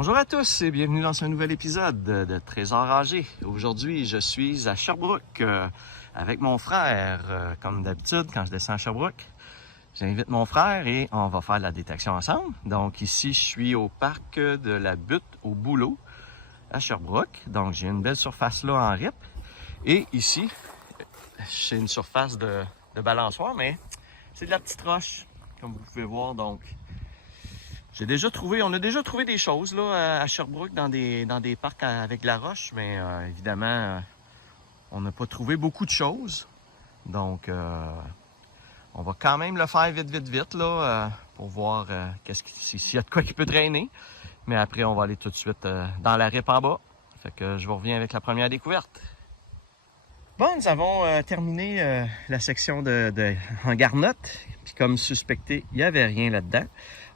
Bonjour à tous et bienvenue dans un nouvel épisode de Trésor âgé. Aujourd'hui, je suis à Sherbrooke avec mon frère. Comme d'habitude, quand je descends à Sherbrooke, j'invite mon frère et on va faire la détection ensemble. Donc ici, je suis au parc de la Butte au Boulot à Sherbrooke. Donc j'ai une belle surface là en RIP. Et ici, j'ai une surface de balançoire, mais c'est de la petite roche, comme vous pouvez voir. Donc on a déjà trouvé des choses là, à Sherbrooke dans des parcs avec de la roche, mais évidemment, on n'a pas trouvé beaucoup de choses. Donc, on va quand même le faire vite là, pour voir s'il y a de quoi qui peut traîner. Mais après, on va aller tout de suite dans la RIP en bas. Fait que je vous reviens avec la première découverte. Bon, nous avons terminé la section en garnotte. Puis comme suspecté, il n'y avait rien là-dedans.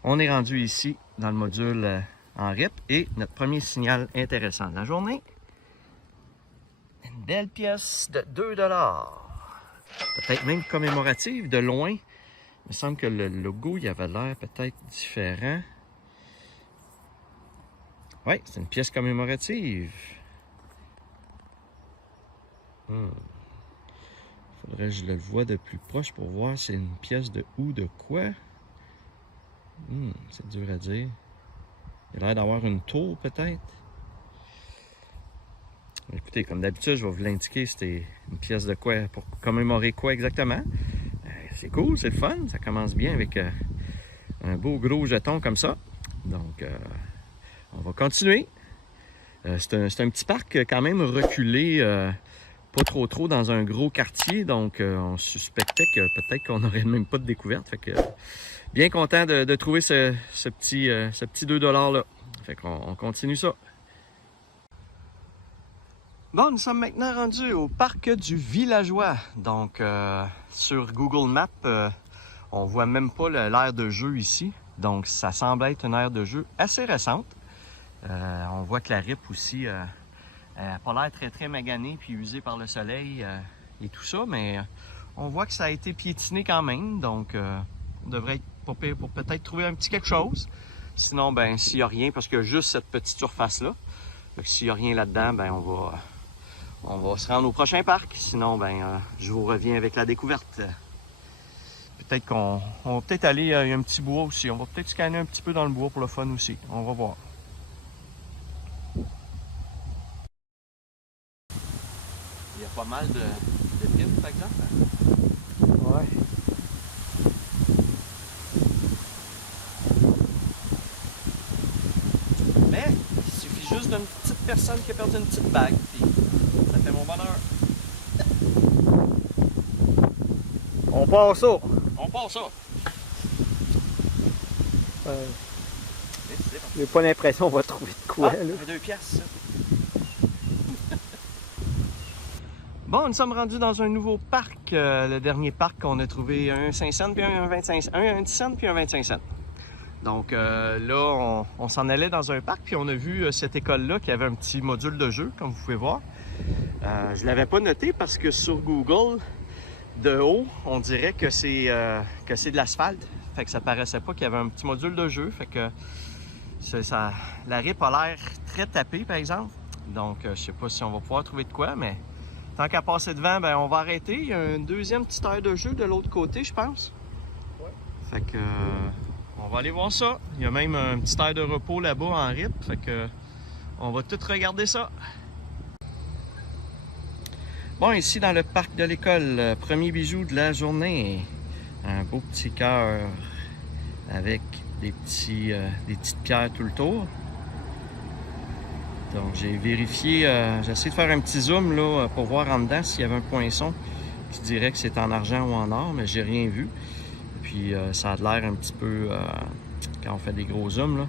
On est rendu ici dans le module en RIP et notre premier signal intéressant de la journée. Une belle pièce de 2 $. Peut-être même commémorative de loin. Il me semble que le logo, il avait l'air peut-être différent. Oui, c'est une pièce commémorative. Faudrait que je le vois de plus proche pour voir c'est une pièce de où, de quoi. C'est dur à dire. Il a l'air d'avoir une tour, peut-être. Écoutez, comme d'habitude, je vais vous l'indiquer, c'était une pièce de quoi, pour commémorer quoi exactement. C'est cool, c'est le fun, ça commence bien avec un beau gros jeton comme ça. Donc, on va continuer. C'est un petit parc quand même reculé, pas trop dans un gros quartier, donc on suspectait que peut-être qu'on n'aurait même pas de découverte. Fait que bien content de trouver ce petit 2 $ là. Fait qu'on continue ça. Bon, nous sommes maintenant rendus au parc du Villageois. Donc, sur Google Maps, on voit même pas l'aire de jeu ici. Donc, ça semble être une aire de jeu assez récente. On voit que la RIP aussi n'a pas l'air très maganée puis usée par le soleil et tout ça. Mais on voit que ça a été piétiné quand même. Donc, on devrait être pas pire pour peut-être trouver un petit quelque chose. Sinon, ben s'il n'y a rien, parce qu'il y a juste cette petite surface-là. S'il n'y a rien là-dedans, ben on va se rendre au prochain parc. Sinon, ben je vous reviens avec la découverte. Peut-être qu'on va peut-être aller, il y a un petit bois aussi. On va peut-être scanner un petit peu dans le bois pour le fun aussi. On va voir. Il y a pas mal de pins, par exemple. Ouais. Mais il suffit juste d'une petite personne qui a perdu une petite bague, puis ça fait mon bonheur. On part ça. On part ça. J'ai pas l'impression qu'on va trouver de quoi. Ah, Là. 2 piastres, ça. Bon, nous sommes rendus dans un nouveau parc. Le dernier parc qu'on a trouvé un 5 cents puis un 25 cents. Un 10 cents puis un 25 cents. Donc là, on s'en allait dans un parc, puis on a vu cette école-là qui avait un petit module de jeu, comme vous pouvez voir. Je ne l'avais pas noté parce que sur Google, de haut, on dirait que c'est de l'asphalte. Fait que ça paraissait pas qu'il y avait un petit module de jeu. Fait que la RIP a l'air très tapée, par exemple. Donc, je sais pas si on va pouvoir trouver de quoi, mais tant qu'à passer devant, ben on va arrêter. Il y a une deuxième petite aire de jeu de l'autre côté, je pense. Ouais. Fait que on va aller voir ça. Il y a même un petit aire de repos là-bas en RIP. Fait que on va tout regarder ça. Bon, ici dans le parc de l'école, premier bijou de la journée. Un beau petit cœur avec des petites pierres tout le tour. Donc j'ai vérifié, j'ai essayé de faire un petit zoom là, pour voir en dedans s'il y avait un poinçon qui dirait que c'est en argent ou en or, mais j'ai rien vu. Puis ça a l'air un petit peu, quand on fait des gros zooms, là,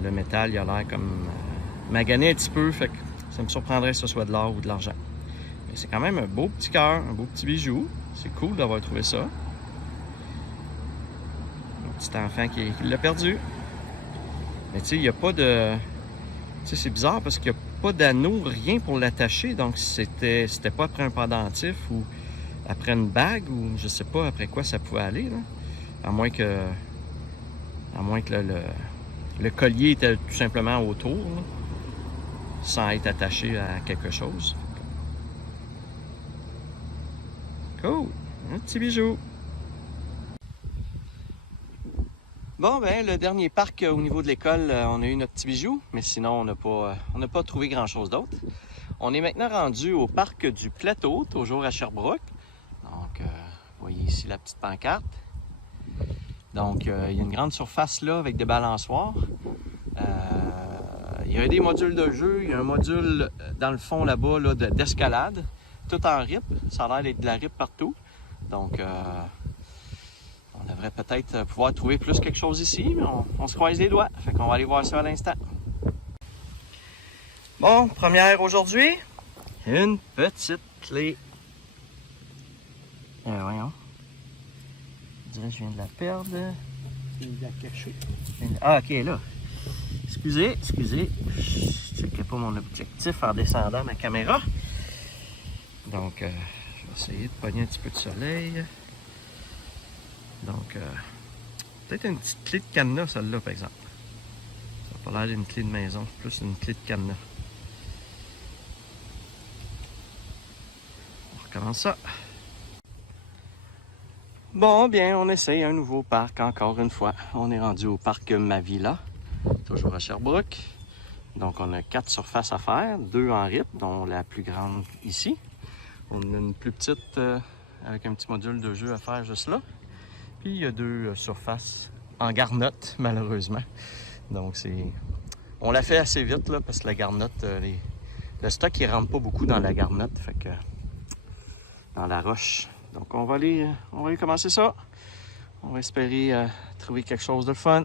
le métal il a l'air comme magané un petit peu, fait que ça me surprendrait que ce soit de l'or ou de l'argent. Mais c'est quand même un beau petit cœur, un beau petit bijou. C'est cool d'avoir trouvé ça. Un petit enfant qui l'a perdu. Mais tu sais, il n'y a pas de... Tu sais, c'est bizarre parce qu'il n'y a pas d'anneau, rien pour l'attacher. Donc, c'était pas après un pendentif ou après une bague ou je sais pas après quoi ça pouvait aller. Là. À moins que Le collier était tout simplement autour, là, sans être attaché à quelque chose. Cool! Un petit bijou! Bon, ben, le dernier parc au niveau de l'école, on a eu notre petit bijou, mais sinon, on n'a pas trouvé grand-chose d'autre. On est maintenant rendu au parc du Plateau, toujours à Sherbrooke. Donc, vous voyez ici la petite pancarte. Donc, il y a une grande surface là avec des balançoires. Il y a des modules de jeu, il y a un module dans le fond là-bas là, d'escalade, tout en RIP. Ça a l'air d'être de la RIP partout. Donc, on devrait peut-être pouvoir trouver plus quelque chose ici, mais on se croise les doigts. Fait qu'on va aller voir ça à l'instant. Bon, première aujourd'hui, une petite clé. Voyons. Je dirais que je viens de la perdre. Je viens de la cacher. Ah, ok, là. Excusez. Je checkais pas mon objectif en descendant ma caméra. Donc, je vais essayer de pogner un petit peu de soleil. Donc, peut-être une petite clé de cadenas, celle-là, par exemple. Ça n'a pas l'air d'une clé de maison, c'est plus une clé de cadenas. On recommence ça. Bon, bien, on essaye un nouveau parc encore une fois. On est rendu au parc Mavilla, toujours à Sherbrooke. Donc, on a 4 surfaces à faire, 2 en RIP, dont la plus grande ici. On a une plus petite avec un petit module de jeu à faire juste là. Puis, il y a 2 surfaces en garnotte, malheureusement. Donc, on l'a fait assez vite, là, parce que la garnotte, le stock, il rentre pas beaucoup dans la garnotte, fait que dans la roche. Donc, on va aller commencer ça. On va espérer trouver quelque chose de fun.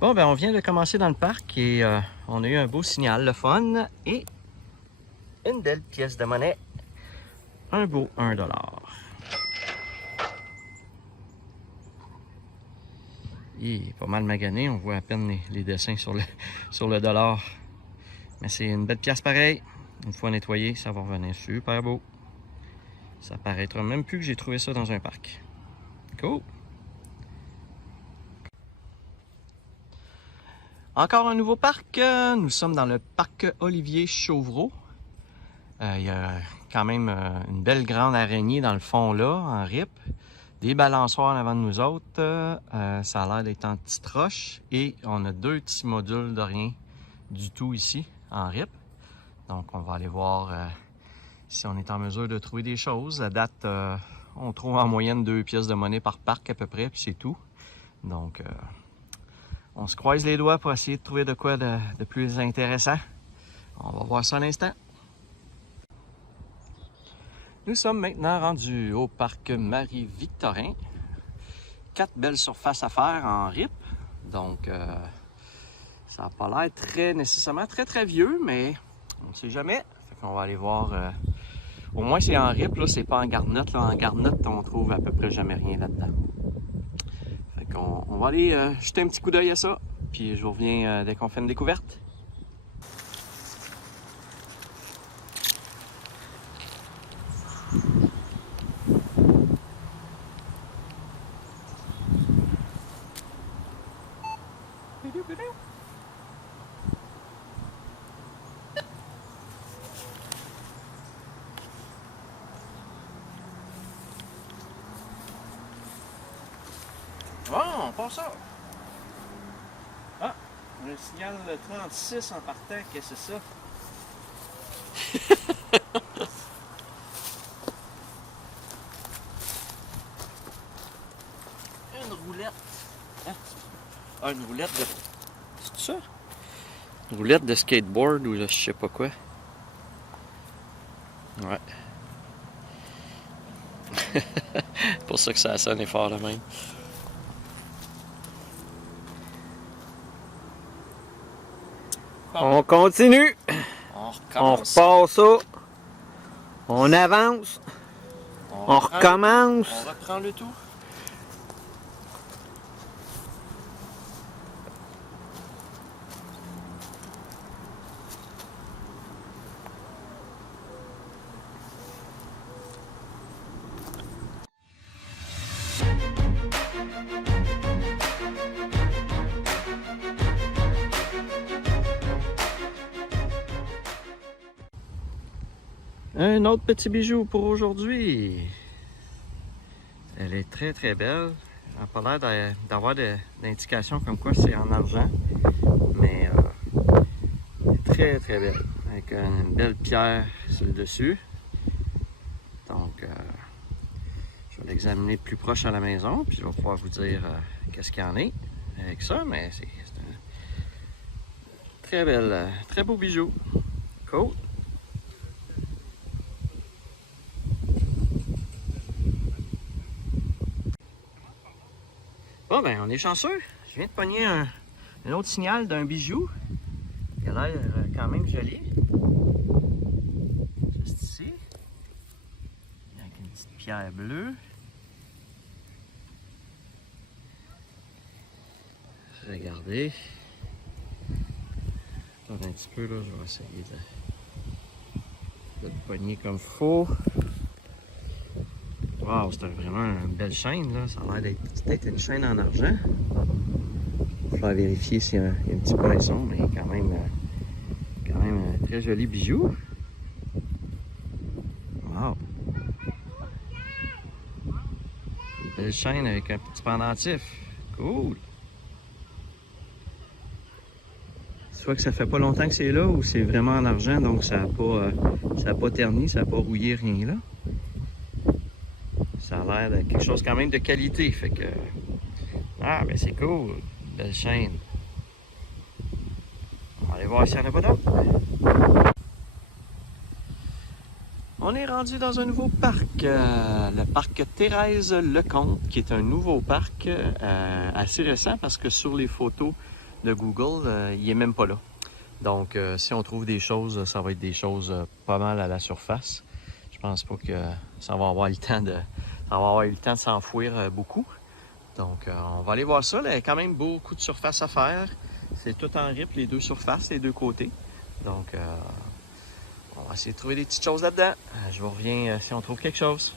Bon, ben on vient de commencer dans le parc et on a eu un beau signal, le fun, et une belle pièce de monnaie. Un beau 1 $. Il est pas mal magané, on voit à peine les dessins sur le dollar. Mais c'est une belle pièce pareille. Une fois nettoyé, ça va revenir super beau. Ça paraîtra même plus que j'ai trouvé ça dans un parc. Cool! Encore un nouveau parc. Nous sommes dans le parc Olivier Chauvrot. Il y a quand même une belle grande araignée dans le fond là, en RIP. Des balançoires en avant de nous autres. Ça a l'air d'être en petite roche. Et on a 2 petits modules de rien du tout ici, en RIP. Donc, on va aller voir si on est en mesure de trouver des choses. À date, on trouve en moyenne 2 pièces de monnaie par parc à peu près, puis c'est tout. Donc, on se croise les doigts pour essayer de trouver de quoi de plus intéressant. On va voir ça à l'instant. Nous sommes maintenant rendus au parc Marie-Victorin. 4 belles surfaces à faire en RIP. Donc, ça n'a pas l'air nécessairement très vieux, mais on ne sait jamais. Fait qu'on va aller voir. Au moins, c'est en RIP, là, c'est pas en garnotte. Là. En garnotte, on trouve à peu près jamais rien là-dedans. Fait qu'on va aller jeter un petit coup d'œil à ça. Puis je vous reviens dès qu'on fait une découverte. Bon, on passe ça. Ah, un signal 36 en partant, qu'est-ce que c'est ça? Une roulette. Hein? Ah, une roulette de... C'est ça? Une roulette de skateboard ou je sais pas quoi. Ouais. C'est pour ça que ça sonne fort de même. On continue. On On recommence. repart ça. On avance. On recommence. On reprend le tout. Un autre petit bijou pour aujourd'hui. Elle est très très belle. Elle n'a pas l'air d'avoir d'indication comme quoi c'est en argent. Mais très très belle. Avec une belle pierre sur le dessus. Donc je vais l'examiner de plus proche à la maison. Puis je vais pouvoir vous dire qu'est-ce qu'il y en est avec ça. Mais c'est un très belle, très beau bijou. Cool. Bon, ben, on est chanceux. Je viens de pogner un autre signal d'un bijou. Il a l'air quand même joli. Juste ici. Avec une petite pierre bleue. Regardez. Attends un petit peu, là. Je vais essayer de le pogner comme il faut. Wow, c'est vraiment une belle chaîne, là. Ça a l'air d'être peut-être une chaîne en argent. Il va falloir vérifier s'il y a un petit poinçon, mais quand même un très joli bijou. Wow! Une belle chaîne avec un petit pendentif. Cool! Soit que ça fait pas longtemps que c'est là ou c'est vraiment en argent, donc ça n'a pas terni, ça n'a pas rouillé, rien là. Ça a l'air de quelque chose quand même de qualité, fait que... Ah, ben c'est cool! Belle chaîne. On va aller voir s'il n'y en a pas d'autres. On est rendu dans un nouveau parc, le parc Thérèse Lecomte, qui est un nouveau parc assez récent parce que sur les photos de Google, il n'est même pas là. Donc, si on trouve des choses, ça va être des choses pas mal à la surface. Je pense pas que ça va avoir le temps de s'enfouir beaucoup. Donc, on va aller voir ça. Il y a quand même beaucoup de surface à faire. C'est tout en rip, les deux surfaces, les deux côtés. Donc, on va essayer de trouver des petites choses là-dedans. Je vous reviens si on trouve quelque chose.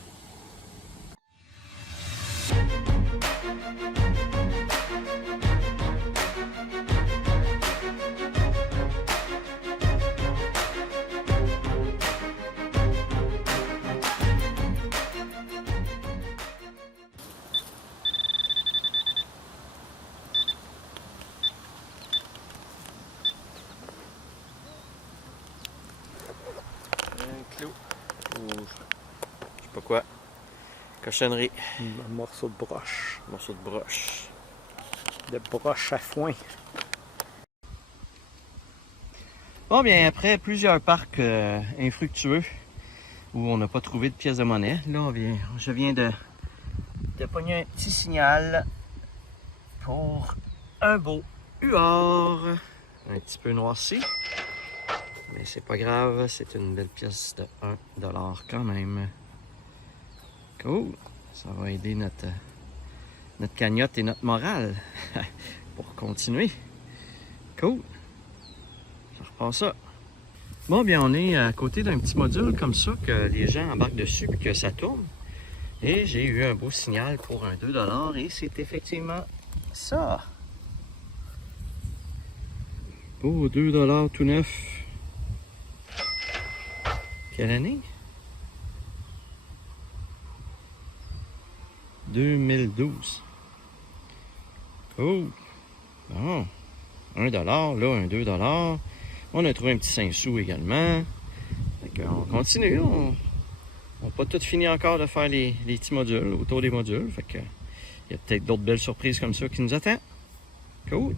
Un clou. Ou je sais pas quoi. Cochonnerie. Un morceau de broche. Un morceau de broche. De broche à foin. Bon, bien, après plusieurs parcs infructueux où on n'a pas trouvé de pièces de monnaie, là, je viens de pogner un petit signal pour un beau huard. Un petit peu noirci. Mais c'est pas grave, c'est une belle pièce de 1$ quand même. Cool! Ça va aider notre cagnotte et notre morale pour continuer. Cool! Je repars ça. Bon, bien, on est à côté d'un petit module comme ça que les gens embarquent dessus et que ça tourne. Et j'ai eu un beau signal pour un 2$ et c'est effectivement ça. Oh, 2$ tout neuf. Quelle année? 2012. Oh! Bon. 1$, là, un 2$. On a trouvé un petit 5 sous également. Fait on continue. On n'a pas tout fini encore de faire les petits modules, autour des modules. Fait que il y a peut-être d'autres belles surprises comme ça qui nous attendent. Cool!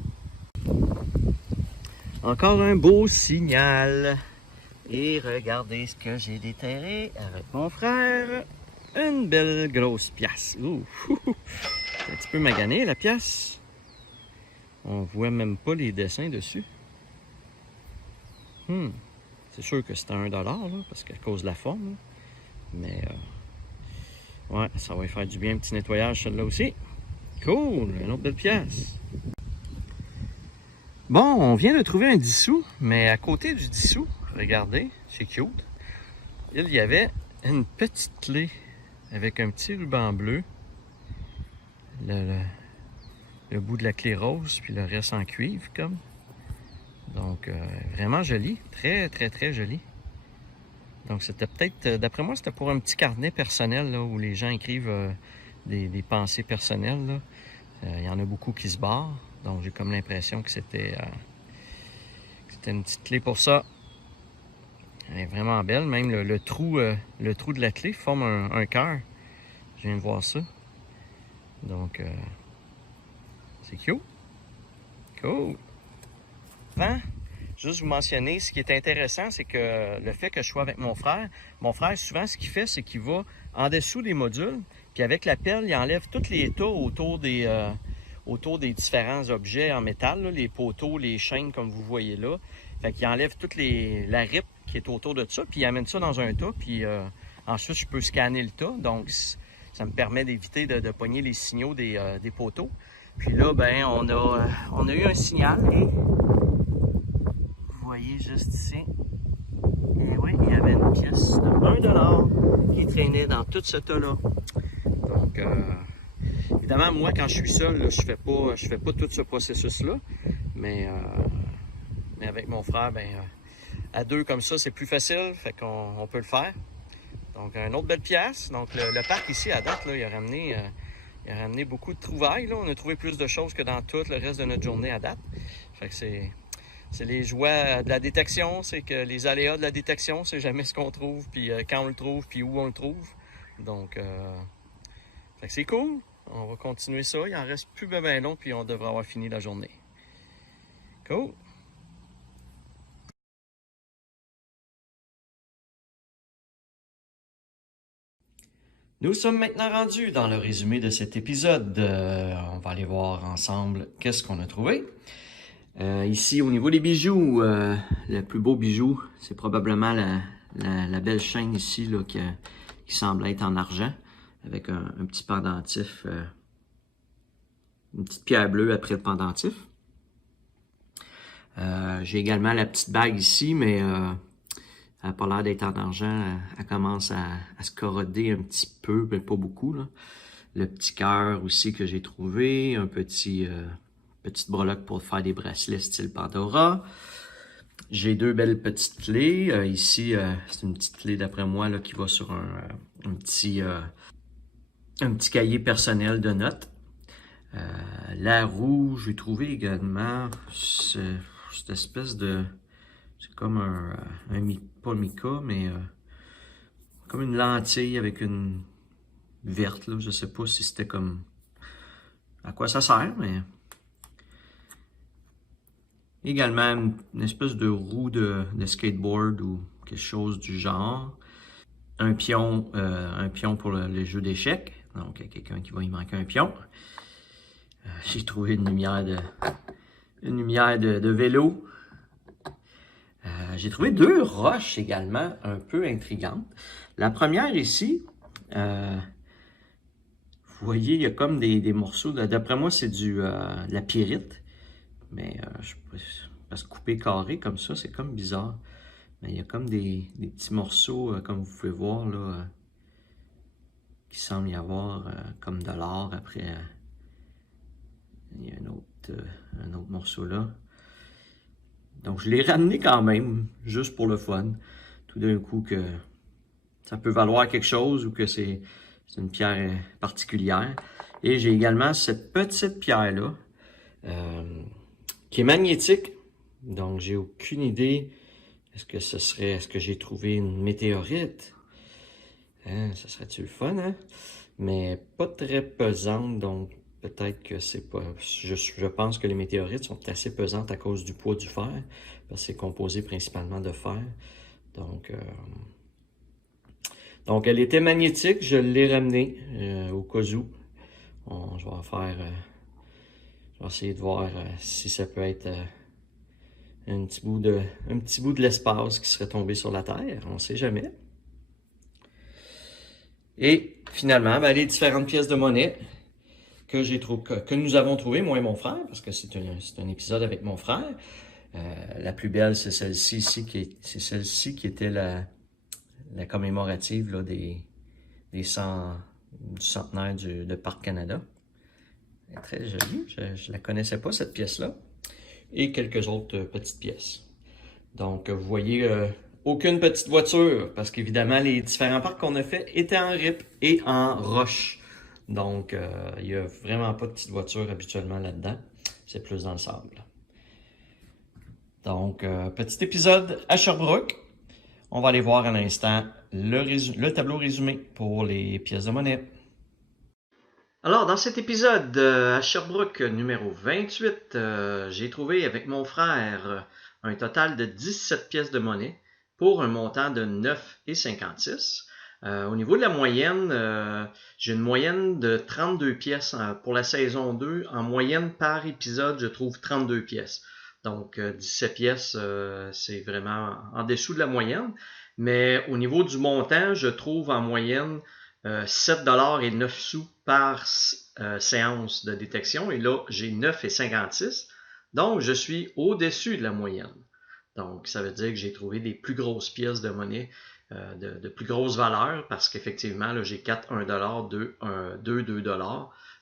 Encore un beau signal. Et regardez ce que j'ai déterré avec mon frère. Une belle grosse pièce. Ouh! C'est un petit peu magané la pièce. On voit même pas les dessins dessus. C'est sûr que c'est à 1$, là, parce qu'à cause de la forme. Là. Mais, ouais, ça va y faire du bien, un petit nettoyage, celle-là aussi. Cool! Une autre belle pièce. Bon, on vient de trouver un 10 sous, mais à côté du 10 sous, regardez, c'est cute. Il y avait une petite clé avec un petit ruban bleu. Le bout de la clé rose, puis le reste en cuivre, comme. Donc, vraiment joli. Très, très, très joli. Donc c'était peut-être, d'après moi, c'était pour un petit carnet personnel là, où les gens écrivent des pensées personnelles. Là. Il y en a beaucoup qui se barrent. Donc j'ai comme l'impression que c'était une petite clé pour ça. Elle est vraiment belle. Même le trou de la clé forme un cœur. Je viens de voir ça. Donc c'est cute. Cool. Avant, juste vous mentionner, ce qui est intéressant, c'est que le fait que je sois avec mon frère, souvent, ce qu'il fait, c'est qu'il va en dessous des modules, puis avec la pelle, il enlève tous les tas autour des différents objets en métal, là, les poteaux, les chaînes, comme vous voyez là. Fait qu'il enlève la ripe qui est autour de ça, puis il amène ça dans un tas, puis ensuite, je peux scanner le tas. Donc, ça me permet d'éviter de pogner les signaux des poteaux. Puis là, ben, on a eu un signal, et vous voyez juste ici. Et oui, il y avait une pièce de 1$ qui traînait dans tout ce tas-là. Donc, évidemment, moi, quand je suis seul, là, je fais pas tout ce processus-là. Mais avec mon frère, ben, à deux comme ça, c'est plus facile. Fait qu'on peut le faire. Donc, une autre belle pièce. Donc, le parc ici, à date, là, il a ramené beaucoup de trouvailles. Là. On a trouvé plus de choses que dans tout le reste de notre journée à date. Fait que c'est les joies de la détection, c'est que les aléas de la détection, c'est jamais ce qu'on trouve, puis quand on le trouve, puis où on le trouve. Donc, fait que c'est cool. On va continuer ça. Il en reste plus bien long, puis on devrait avoir fini la journée. Cool. Nous sommes maintenant rendus dans le résumé de cet épisode. On va aller voir ensemble qu'est-ce qu'on a trouvé. Ici, au niveau des bijoux, le plus beau bijou, c'est probablement la belle chaîne ici là, qui semble être en argent, avec un petit pendentif, une petite pierre bleue après le pendentif. J'ai également la petite bague ici, mais elle n'a pas l'air d'être en argent. Elle commence à se corroder un petit peu, mais pas beaucoup. Là. Le petit cœur aussi que j'ai trouvé, un petite breloque pour faire des bracelets style Pandora. J'ai deux belles petites clés. Ici, c'est une petite clé d'après moi là, qui va sur un petit cahier personnel de notes. La roue, j'ai trouvé également cette espèce de... C'est comme pas un mica, mais comme une lentille avec une verte. Là. Je sais pas si c'était comme... À quoi ça sert, mais... Également une espèce de roue de skateboard ou quelque chose du genre. Un pion pour les jeux d'échecs. Donc, il y a quelqu'un qui va y manquer un pion. J'ai trouvé une lumière de vélo. J'ai trouvé deux roches également un peu intrigantes. La première ici, vous voyez, il y a comme des morceaux. D'après moi, c'est de la pyrite. Mais parce que coupé carré comme ça, c'est comme bizarre. Mais il y a comme des petits morceaux, comme vous pouvez voir, là, qui semble y avoir comme de l'or après. Il y a un autre morceau là. Donc je l'ai ramené quand même, juste pour le fun. Tout d'un coup que ça peut valoir quelque chose ou que c'est une pierre particulière. Et j'ai également cette petite pierre-là, qui est magnétique. Donc j'ai aucune idée. Est-ce que j'ai trouvé une météorite? Hein, ça serait-tu le fun, hein? Mais pas très pesante, donc peut-être que c'est pas... Je pense que les météorites sont assez pesantes à cause du poids du fer, parce que c'est composé principalement de fer. Donc elle était magnétique, je l'ai ramenée au cas où. Je vais essayer de voir si ça peut être un petit bout de l'espace qui serait tombé sur la Terre, on ne sait jamais. Et finalement, ben, les différentes pièces de monnaie que nous avons trouvées, moi et mon frère, parce que c'est un épisode avec mon frère. La plus belle, c'est celle-ci ici, c'est celle-ci qui était la commémorative là, du centenaire de Parc Canada. Elle est très jolie, je la connaissais pas cette pièce-là. Et quelques autres petites pièces. Donc, vous voyez aucune petite voiture, parce qu'évidemment, les différents parcs qu'on a fait étaient en rip et en roche. Donc, il n'y a vraiment pas de petite voiture habituellement là-dedans. C'est plus dans le sable. Donc, petit épisode à Sherbrooke. On va aller voir à l'instant le tableau résumé pour les pièces de monnaie. Alors, dans cet épisode à Sherbrooke numéro 28, j'ai trouvé avec mon frère un total de 17 pièces de monnaie pour un montant de 9,56. Au niveau de la moyenne, j'ai une moyenne de 32 pièces pour la saison 2. En moyenne, par épisode, je trouve 32 pièces. Donc, 17 pièces, c'est vraiment en dessous de la moyenne. Mais au niveau du montant, je trouve en moyenne 7,09 $ par séance de détection. Et là, j'ai 9,56. Donc, je suis au-dessus de la moyenne. Donc, ça veut dire que j'ai trouvé des plus grosses pièces de monnaie de plus grosses valeurs parce qu'effectivement, là, j'ai 4 $, 2 $.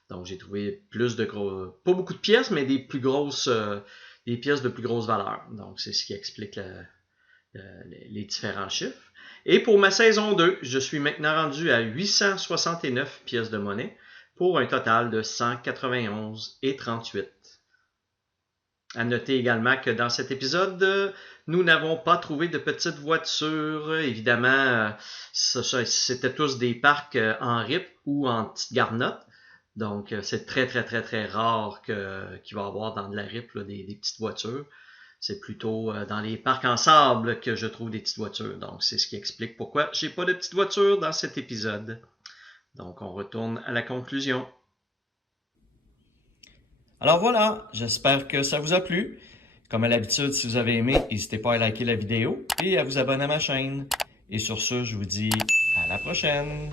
Donc, j'ai trouvé plus de gros... Pas beaucoup de pièces, mais des plus grosses... des pièces de plus grosse valeur. Donc, c'est ce qui explique les différents chiffres. Et pour ma saison 2, je suis maintenant rendu à 869 pièces de monnaie pour un total de 191,38. À noter également que dans cet épisode, nous n'avons pas trouvé de petites voitures. Évidemment, c'était tous des parcs en rip ou en petite garnotte. Donc, c'est très rare qu'il va y avoir dans de la rip là, des petites voitures. C'est plutôt dans les parcs en sable que je trouve des petites voitures. Donc, c'est ce qui explique pourquoi j'ai pas de petites voitures dans cet épisode. Donc, on retourne à la conclusion. Alors voilà, j'espère que ça vous a plu. Comme à l'habitude, si vous avez aimé, n'hésitez pas à liker la vidéo et à vous abonner à ma chaîne. Et sur ce, je vous dis à la prochaine!